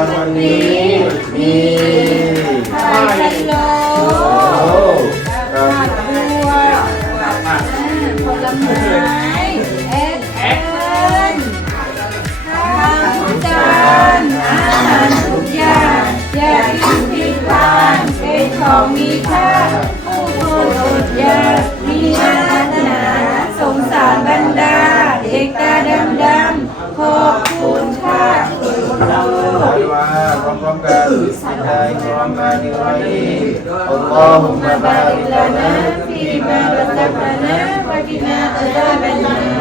รวันนี้มีไข่พะโล้ผัดบัวผลไม้แอปเปิ้ลข้าวจานอาหารทุกอย่างอย่ากินผิดพลาดเป็นของมีค่าผู้คนอดอยากมีวาสนาสงสารบรรดาเด็กตาดำๆขอบคุณค่ะคุณครู ว่าพร้อมๆกันได้พร้อมกันอยู่ไว้อัลลอฮุมะบาริกลานะฟีมารัซะกนะวะกินาอัซาบันนา